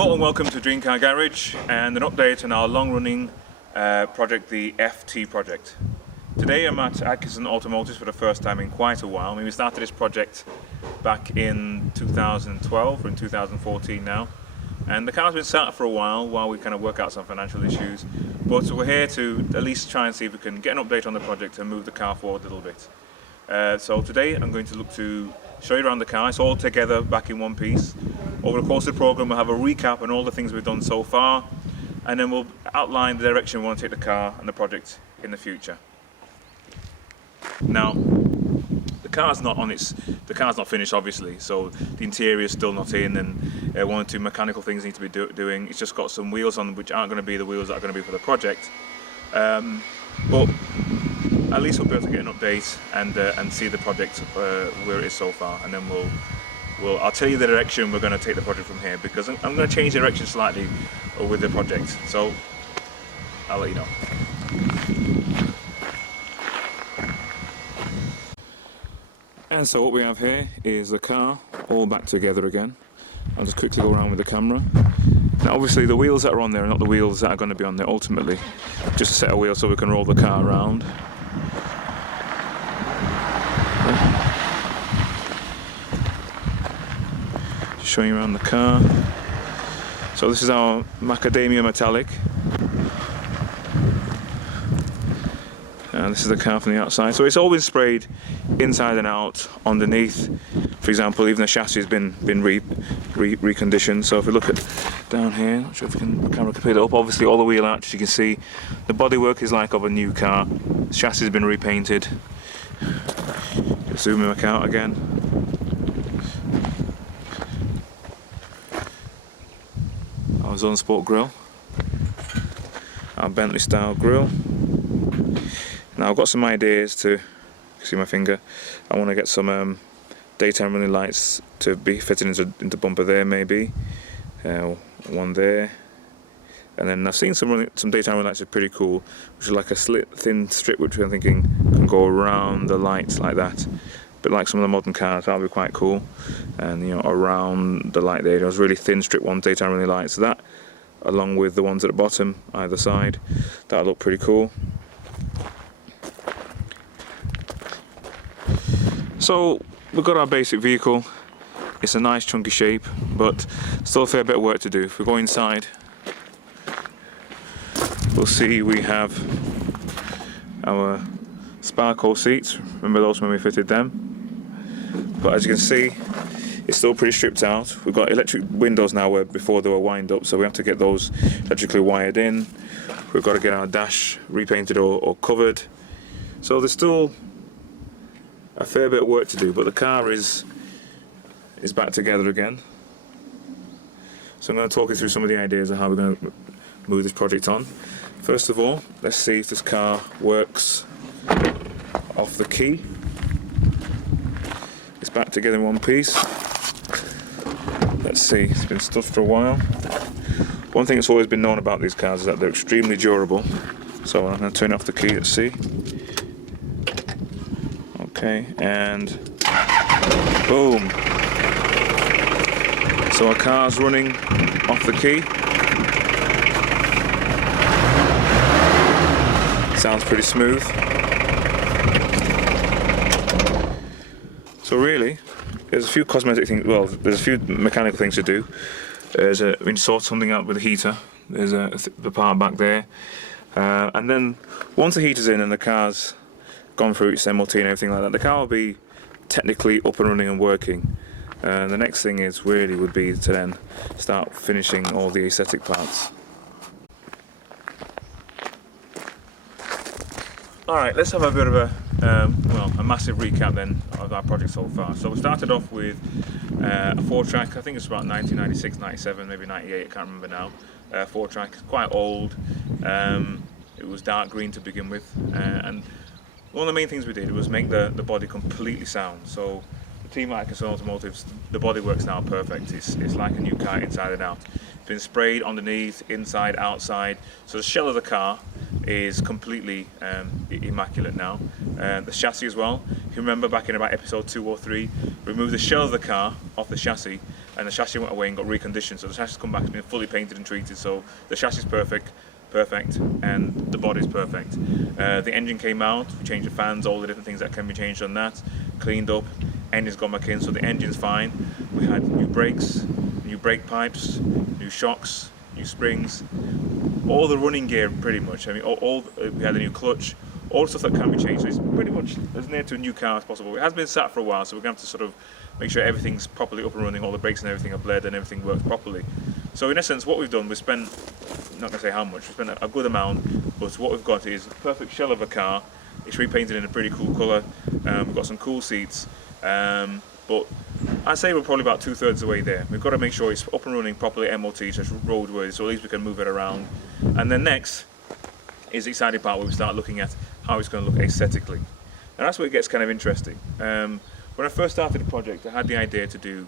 Hello and welcome to Dream Car Garage and an update on our long-running project, the FT project. Today I'm at Atkinson Automotives for the first time in quite a while. I mean, we started this project back in 2012 or in 2014 now, and the car's been sat for a while we kind of work out some financial issues, but we're here to at least try and see if we can get an update on the project and move the car forward a little bit. So today I'm going to look to show you around the car. It's all together back in one piece. Over the course of the program we'll have a recap on all the things we've done so far, and then we'll outline the direction we want to take the car and the project in the future. Now, the car's not finished obviously, so the interior is still not in, and one or two mechanical things need to be doing. It's just got some wheels on which aren't going to be the wheels that are going to be for the project. But at least we'll be able to get an update and see the project where it is so far, and then I'll tell you the direction we're going to take the project from here, because I'm going to change the direction slightly with the project, so I'll let you know. And so what we have here is the car all back together again. I'll just quickly go around with the camera. Now obviously the wheels that are on there are not the wheels that are going to be on there ultimately, just a set of wheels so we can roll the car around. Showing you around the car. So this is our macadamia metallic, and this is the car from the outside. So it's all been sprayed inside and out underneath. For example, even the chassis has been reconditioned. So if we look at down here, not sure if the camera can pick it up. Obviously all the wheel arches you can see, the bodywork is like of a new car. The chassis has been repainted. Zoom back out again. Our Zone Sport grille, our Bentley style grille. Now I've got some ideas to, you can see my finger, I want to get some daytime running lights to be fitted into bumper there maybe, one there, and then I've seen some daytime running lights are pretty cool, which is like a slit thin strip which I'm thinking can go around the lights like that. But like some of the modern cars, that'll be quite cool. And you know, around the light there, those really thin strip ones, daytime running lights. So that, along with the ones at the bottom, either side, that'll look pretty cool. So we've got our basic vehicle. It's a nice chunky shape, but still a fair bit of work to do. If we go inside, we'll see we have our Sparco seats. Remember those when we fitted them? But as you can see, it's still pretty stripped out. We've got electric windows now where before they were wind up, so we have to get those electrically wired in. We've got to get our dash repainted or covered. So there's still a fair bit of work to do, but the car is back together again. So I'm going to talk you through some of the ideas of how we're going to move this project on. First of all, let's see if this car works off the key. It's back together in one piece. Let's see, it's been stuffed for a while. One thing that's always been known about these cars is that they're extremely durable. So I'm going to turn off the key, let's see. Okay, and boom. So our car's running off the key. Sounds pretty smooth. So really, there's a few cosmetic things, well, there's a few mechanical things to do. We sort something out with the heater. There's the part back there. And then once the heater's in and the car's gone through its MOT and everything like that, the car will be technically up and running and working. And the next thing would be to then start finishing all the aesthetic parts. Alright, let's have a bit of a massive recap then of our project so far. So we started off with a 4-track, I think it's about 1996, 97, maybe 98, I can't remember now. 4-track, quite old. It was dark green to begin with, and one of the main things we did was make the body completely sound. So the team at Atkinson Automotives, the body works now perfect. It's like a new car inside and out. It's been sprayed underneath, inside, outside. So the shell of the car is completely immaculate now. The chassis as well. If you remember back in about episode 2 or 3, we removed the shell of the car off the chassis and the chassis went away and got reconditioned. So the chassis come back, it's been fully painted and treated. So the chassis is perfect, and the body's perfect. The engine came out, we changed the fans, all the different things that can be changed on that, cleaned up, engine's gone back in, so the engine's fine. We had new brakes, new brake pipes, new shocks, new springs, all the running gear pretty much. I mean, we had a new clutch, all the stuff that can be changed. So it's pretty much as near to a new car as possible. It has been sat for a while, so we're going to have to sort of make sure everything's properly up and running, all the brakes and everything are bled and everything works properly. So in essence, what we've done, we spent, I'm not going to say how much, we spent a good amount, but what we've got is a perfect shell of a car. It's repainted in a pretty cool colour. We've got some cool seats, but I'd say we're probably about 2/3 of the way there. We've got to make sure it's up and running properly, MOT, so it's roadworthy, so at least we can move it around. And then next is the exciting part where we start looking at how it's going to look aesthetically. And that's where it gets kind of interesting. When I first started the project, I had the idea to do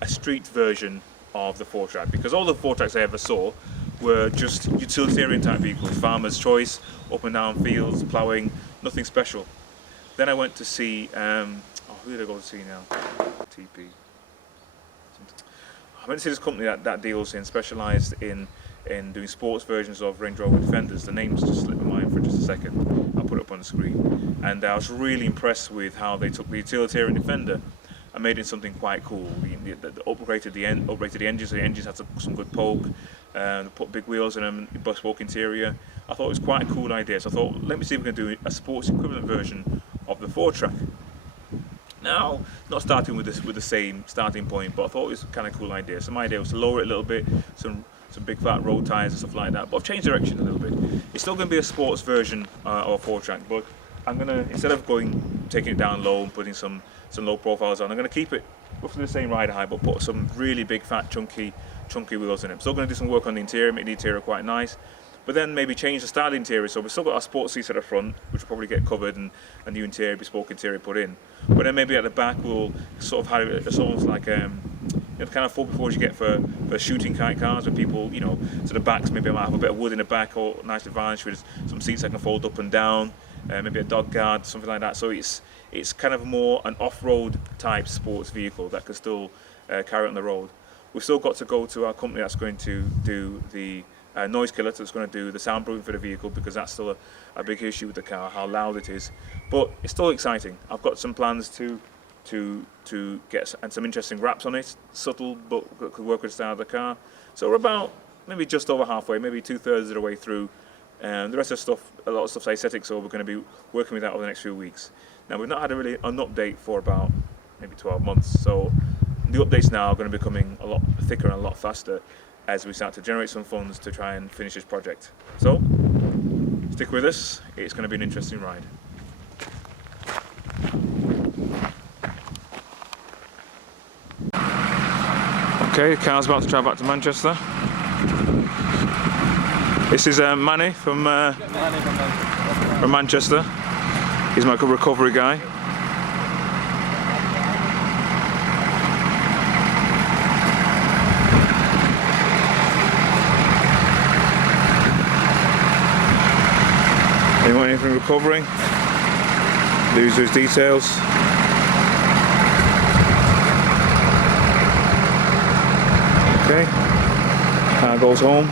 a street version of the 4Track, because all the 4Tracks I ever saw were just utilitarian type vehicles, farmer's choice, up and down fields, ploughing, nothing special. Then I went to see, who did I go to see now? TP. I went to see this company that deals in, specialised in doing sports versions of Range Rover Defenders. The name's just slipped my mind for just a second. I'll put it up on the screen. And I was really impressed with how they took the utilitarian Defender and made it something quite cool. They upgraded the engines, so the engines had some good poke. They put big wheels in them, bespoke interior. I thought it was quite a cool idea, so I thought, let me see if we can do a sports equivalent version of the 4Track. Now, not starting with the same starting point, but I thought it was a kind of cool idea. So my idea was to lower it a little bit, some big flat road tyres and stuff like that, but I've changed direction a little bit. It's still going to be a sports version of 4Track, but I'm going to, instead of taking it down low and putting some low profiles on, I'm going to keep it roughly the same rider height, but put some really big fat chunky wheels in it. Still going to do some work on the interior, make the interior quite nice, but then maybe change the style of the interior. So we've still got our sports seats at the front, which will probably get covered, and a new interior, bespoke interior put in. But then maybe at the back we'll sort of have it as almost like the kind of 4x4s you get for shooting kind cars, where people, to the backs, maybe I might have a bit of wood in the back, or nicely varnished with some seats that can fold up and down, maybe a dog guard, something like that. So it's kind of more an off-road type sports vehicle that can still carry on the road. We've still got to go to our company that's going to do the noise killer, that's going to do the soundproofing for the vehicle, because that's still a big issue with the car, how loud it is. But it's still exciting. I've got some plans to get some interesting wraps on it, subtle, but could work with the style of the car. So we're about maybe just over halfway, maybe 2/3 of the way through. The rest of the stuff, a lot of stuff's aesthetic, so we're going to be working with that over the next few weeks. Now, we've not had an update for about maybe 12 months, so the updates now are going to be becoming a lot thicker and a lot faster as we start to generate some funds to try and finish this project. So, stick with us, it's going to be an interesting ride. Okay, the car's about to travel back to Manchester. This is Manny from Manchester. He's my recovery guy. Anyone anything recovering? Lose those details. Okay, car goes home,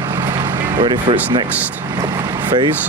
ready for its next phase.